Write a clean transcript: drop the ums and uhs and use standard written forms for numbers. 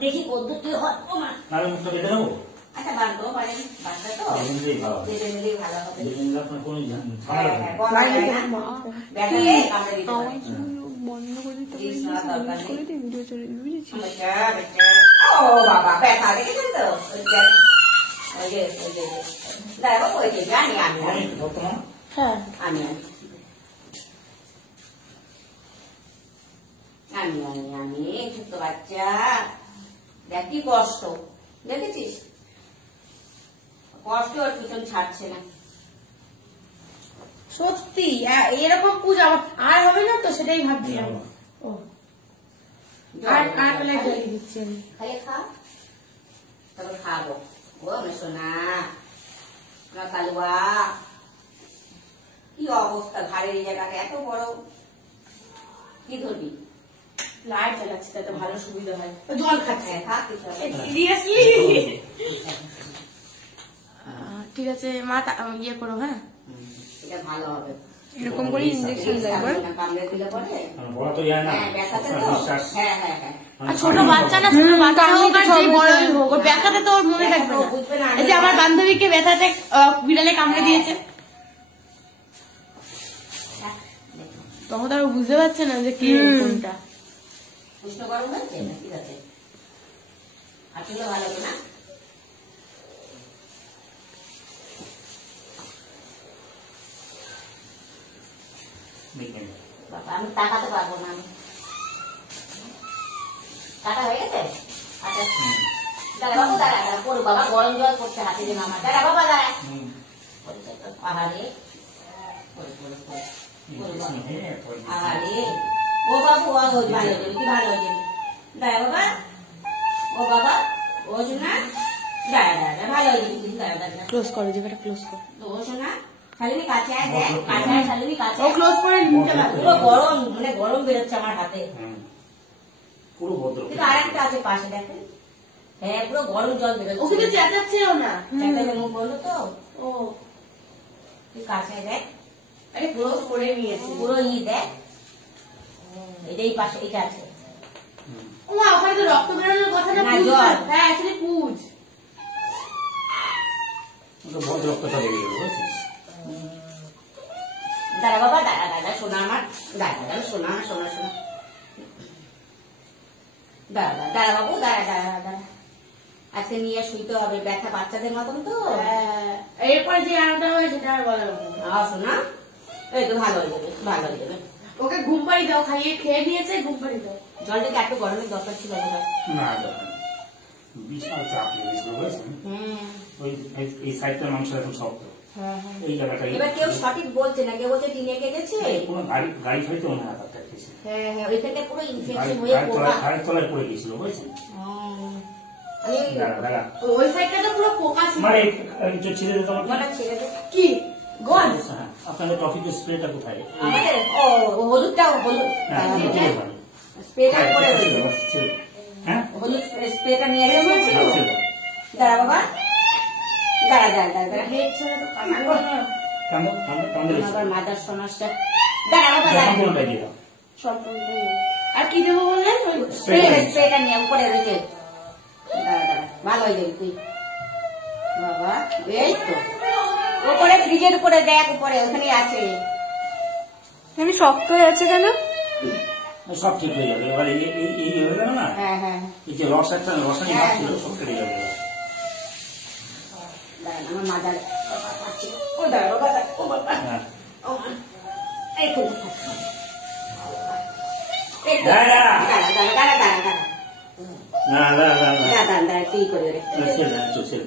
দেখি কদ্দুর তুই হয় ও মা আমি মুখটা বেঁধে নেবো। আচ্ছা বাঁধবো পারেন বাঁধবে তো বেঁধে ভালো হবে। বেঁধে নিলেই ভালো হবে। বেঁধে নিলে আপনার কোনো ঝামেলা হবে না। ব্যথালে কামড়ে দিতে পারে। বন্ধ করে দিতে এই সব দরকার নেই। ভিডিও চলে বুঝেছিস? ও বাবা ব্যথা দেখেছেন তো ওই যে দেখো ওই যে জানি আমি হ্যাঁ আমি আমি আমি আমি ছোট্ট বাচ্চা দেখ কি কষ্ট দেখেছিস কষ্ট আর পিছন ছাড়ছে না সত্যি এরকম পূজা আর হবে না তো সেটাই ভাবছি আমি। ও আর বেলায় জল দিচ্ছি আমি। খালি খা তারপর খাবো ও আমার সোনা আমার কালুয়া কি অবস্থা ঘাড়ের এই জায়গাটা এত বড় কি ধরবি লাইট জ্বালাচ্ছি তাতে ভালো সুবিধা হয়। জল খাচ্ছে খা কিছু সিরিয়াসলি ঠিক আছে মা ইয়ে করো হ্যাঁ এটা ভালো হবে এরকম করে ইনজেকশন দেয় কামড়ে দিলে পরে বড় তো ইয়া না হ্যাঁ ব্যথাতে তো হ্যাঁ হ্যাঁ হ্যাঁ আর ছোট বাচ্চা না ছোট বাচ্চা হোক আর যে বড়ই হোক ওর ব্যথাটা তো ওর মনে থাকবে না। এই যে আমার বান্ধবীকে ব্যথাতে বিড়ালে কামড়ে দিয়েছে তখন তারা বুঝতে পারছে না যে কি কোনটা। উষ্ণ গরম হয়েছে না ঠিক আছে আসলে ভালো হবে না বাবা আমি তাকাতে পারবো না আমি টাকা হয়ে গেছে আচ্ছা দাঁড়া বাবু দাঁড়া দাঁড়া পড়ো বাবা গরম জল করছে হাতে দিন আমার দাঁড়া বাবা দাঁড়া পাহাড়ে আহারে ও বাবু ভালো হয়ে যাবে কি ভালো হয়ে যাবে দাঁড়া বাবা ও বাবা ও শোনা দাঁড়া দাঁড়া ভালো হয়ে যাবে কিন্তু দাঁড়া দাঁড়া ক্লোজ করো যেটা ক্লোজ করো ও শোনা শালিনী কাছে আয় দেখ কাছে আয় শালিনী কাছে ও ক্লোজ করে নিতে পারবে পুরো গরম মানে গরম বেরোচ্ছে আমার হাতে পুরো ভদ্র কিন্তু আরেকটা আছে পাশে দেখেন হ্যাঁ পুরো গরম জল বেরোচ্ছে ওকে তো চেঁচাচ্ছেও না চেঁচালে মুখ বন্ধ তো ও তুই কাছে দেখ আরে ক্লোজ করে নিয়েছে পুরো দেখ এই পাশে এটা আছে ও মা ওখানে তো রক্ত বেরোনোর কথা না না, পুজ জল। হ্যাঁ অ্যাকচুয়ালি পুজ ভদ্র কথা বলে গেল বুঝছিস দাঁড়া বাবা দাঁড়া দাঁড়া শোনা আমার দাঁড়া দাঁড়া শোনা শোনা শোনা দাঁড়া দাঁড়া বাবু দাঁড়া দাঁড়া দাঁড়া আজকে নিয়ে শুইতে হবে ব্যথা বাচ্চাদের মতন তো এরপরে যে আনাটা হয় সেটা আর বলার মতো না। শোনা এই তো ভালো হয়ে যাবে ভালো হয়ে যাবে ওকে ঘুম পাড়ি দাও খাইয়ে খেয়ে নিয়েছে ঘুম পাড়ি দাও জলটাকে একটু গরমের দরকার ছিল বোধহয় না বিশাল চাপ লেগেছিল বুঝছেন ওই এই সাইডটার মাংস এখন শক্ত এই জায়গাটা এবার কেউ সঠিক বলছে না কেউ বলছে টিনে কেটেছে কোনো গাড়ি হয়তো মনে হয় তার কিছু হ্যাঁ হ্যাঁ ওইখানটা পুরো ইনফেকশন হয়ে পোকা গাড়ির তলায় পড়ে গেছিল বুঝছেন আমি দাঁড়া দাঁড়া ওই সাইডটা তো পুরো পোকা ছিল মানে একটু ছেড়ে দিতে আমাকে গলা ছেড়ে দে কি গল হ্যাঁ আপনাদের টফি তো স্প্রেটা কোথায় আমাদের ও হলুদটাও হলুদ স্প্রেটা করে হ্যাঁ হলুদ স্প্রেটা নিয়ে এসেছি দাঁড়া বাবা দাঁড়া দাঁড়া দাঁড়া দাঁড়া হেড ছেড়ে তো কান্না করো আবার মাদার সমস্যা দাঁড়া বাবা দাঁড়া সম্পূর্ণ আর কি দেবো বললেন ওই স্প্রেটা নিয়ে উপরে রেখে দাঁড়া দাঁড়া ভালো হয়ে যাবে তুই বাবা এই তো উপরে ফ্রিজের উপরে দেখ উপরে ওখানে আছে আমি শক্ত হয়ে আছে কেন সব ঠিক হয়ে যাবে এবার এই হয়ে গেল না হ্যাঁ হ্যাঁ এই যে রসায়ন ভাব ছিল সব কেটে যাবে আমার মাদার ও দাঁড়া বাবা ও বাবা হ্যাঁ এই তো দাঁড়া দাঁড়া দাঁড়া দাঁড়া দাঁড়া দাঁড়া না না না না দাঁড়া দাঁড়া তুই করে রে ছেড়ে চল ছেড়ে